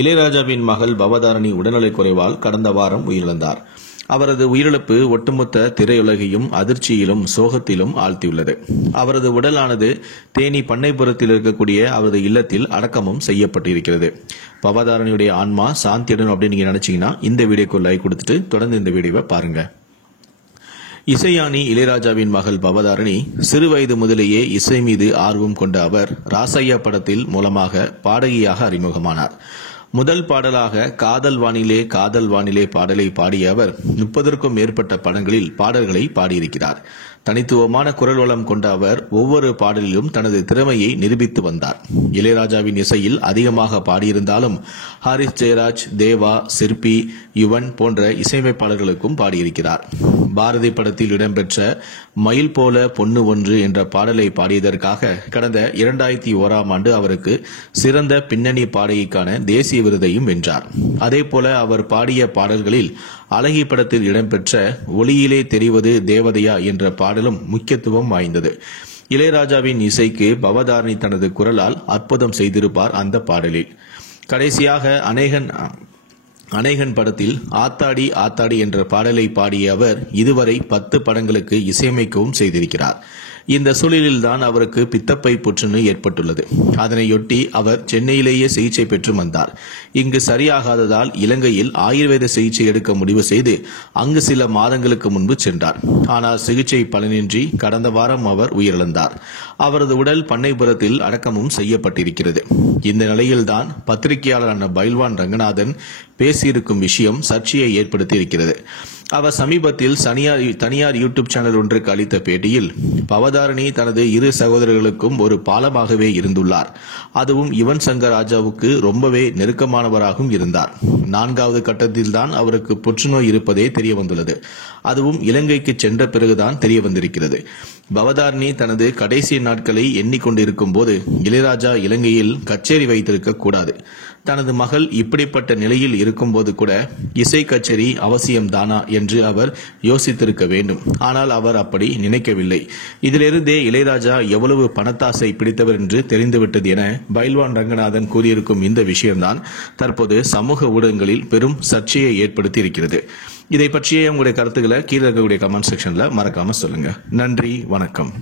இளையராஜாவின் மகள் பவதாரணி உடல்நலக் குறைவால் கடந்த வாரம் உயிரிழந்தார். அவரது உயிரிழப்பு ஒட்டுமொத்த திரையுலகையும் அதிர்ச்சியிலும் சோகத்திலும் ஆழ்த்தியுள்ளது. அவரது உடலானது தேனி பண்ணைபுரத்தில் இருக்கக்கூடிய அவரது இல்லத்தில் அடக்கமும் செய்யப்பட்டிருக்கிறது. பவதாரணியுடைய ஆன்மா சாந்தியடன் அப்படின்னு நீங்க நினைச்சீங்கன்னா இந்த வீடியோக்கு லைக் கொடுத்துட்டு தொடர்ந்து இந்த வீடியோவை பாருங்க. இசையானி இளையராஜாவின் மகள் பவதாரணி சிறுவயது முதலேயே இசை மீது ஆர்வம் கொண்ட அவர் ராசையா படத்தில் மூலமாக பாடகியாக அறிமுகமானார். முதல் பாடலாக காதல் வானிலே பாடலை பாடிய அவர் 30க்கும் மேற்பட்ட படங்களில் பாடல்களை பாடியிருக்கிறார். தனித்துவமான குரல் வளம் கொண்ட அவர் ஒவ்வொரு பாடலிலும் தனது திறமையை நிரூபித்து வந்தார். இளையராஜாவின் இசையில் அதிகமாக பாடியிருந்தாலும் ஹாரிஸ் ஜெயராஜ், தேவா, சிற்பி, யுவன் போன்ற இசையமைப்பாளர்களுக்கும் பாடியிருக்கிறார். பாரதி படத்தில் இடம்பெற்ற மயில் போல பொண்ணு ஒன்று என்ற பாடலை பாடியதற்காக கடந்த 2001ஆம் ஆண்டு அவருக்கு சிறந்த பின்னணி பாடகிக்கான தேசிய விருதையும் வென்றார். அதேபோல அவர் பாடிய பாடல்களில் அழகி படத்தில் இடம்பெற்ற ஒளியிலே தெரிவது தேவதையா என்ற பாடலும் முக்கியத்துவம் வாய்ந்தது. இளையராஜாவின் இசைக்கு பவதாரணி தனது குரலால் அற்புதம் செய்திருப்பார். அந்த பாடலில் கடைசியாக அநேகன் படத்தில் ஆத்தாடி ஆத்தாடி என்ற பாடலை பாடிய அவர் இதுவரை 10 படங்களுக்கு இசையமைக்கவும் செய்திருக்கிறார். இந்த சூழலில்தான் அவருக்கு பித்தப்பை புற்றுநோய் ஏற்பட்டுள்ளது. அதனையொட்டி அவர் சென்னையிலேயே சிகிச்சை பெற்று வந்தார். இங்கு சரியாகாததால் இலங்கையில் ஆயுர்வேத சிகிச்சை எடுக்க முடிவு செய்து அங்கு சில மாதங்களுக்கு முன்பு சென்றார். ஆனால் சிகிச்சை பலனின்றி கடந்த வாரம் அவர் உயிரிழந்தார். அவரது உடல் பண்ணைபுரத்தில் அடக்கமும் செய்யப்பட்டிருக்கிறது. இந்த நிலையில்தான் பத்திரிகையாளரான பைல்வான் ரங்கநாதன் பேசியிருக்கும் விஷயம் சர்ச்சையை ஏற்படுத்தியிருக்கிறது. அவர் சமீபத்தில் தனியார் யூடியூப் சேனல் ஒன்றுக்கு அளித்த பேட்டியில் பவதாரணி தனது 2 சகோதரர்களுக்கும் ஒரு பாலமாகவே இருந்துள்ளார். அதுவும் யுவன் சங்கர் ராஜாவுக்கு ரொம்பவே நெருக்கமானவராகவும் இருந்தார். 4வது கட்டத்தில்தான் அவருக்கு புற்றுநோய் இருப்பதே தெரிய வந்துள்ளது. அதுவும் இலங்கைக்கு சென்ற பிறகுதான் தெரிய வந்திருக்கிறது. பவதாரணி தனது கடைசி நாட்களை எண்ணிக்கொண்டிருக்கும் போது இளையராஜா இலங்கையில் கச்சேரி வைத்திருக்க கூடாது. தனது மகள் இப்படிப்பட்ட நிலையில் இருக்கும்போது கூட இசை கச்சேரி அவசியம்தானா என்று அவர் யோசித்திருக்க வேண்டும். ஆனால் அவர் அப்படி நினைக்கவில்லை. இதிலிருந்தே இளையராஜா எவ்வளவு பணத்தாசை பிடித்தவர் என்று தெரிந்துவிட்டது என பைல்வான் ரங்கநாதன் கூறியிருக்கும் இந்த விஷயம்தான் தற்போது சமூக ஊடகங்களில் பெரும் சர்ச்சையை ஏற்படுத்தி இருக்கிறது. இதை பற்றிய உங்களுடைய கருத்துக்களை கீழே இருக்கக்கூடிய கமெண்ட் செக்ஷன்ல மறக்காம சொல்லுங்க. நன்றி, வணக்கம்.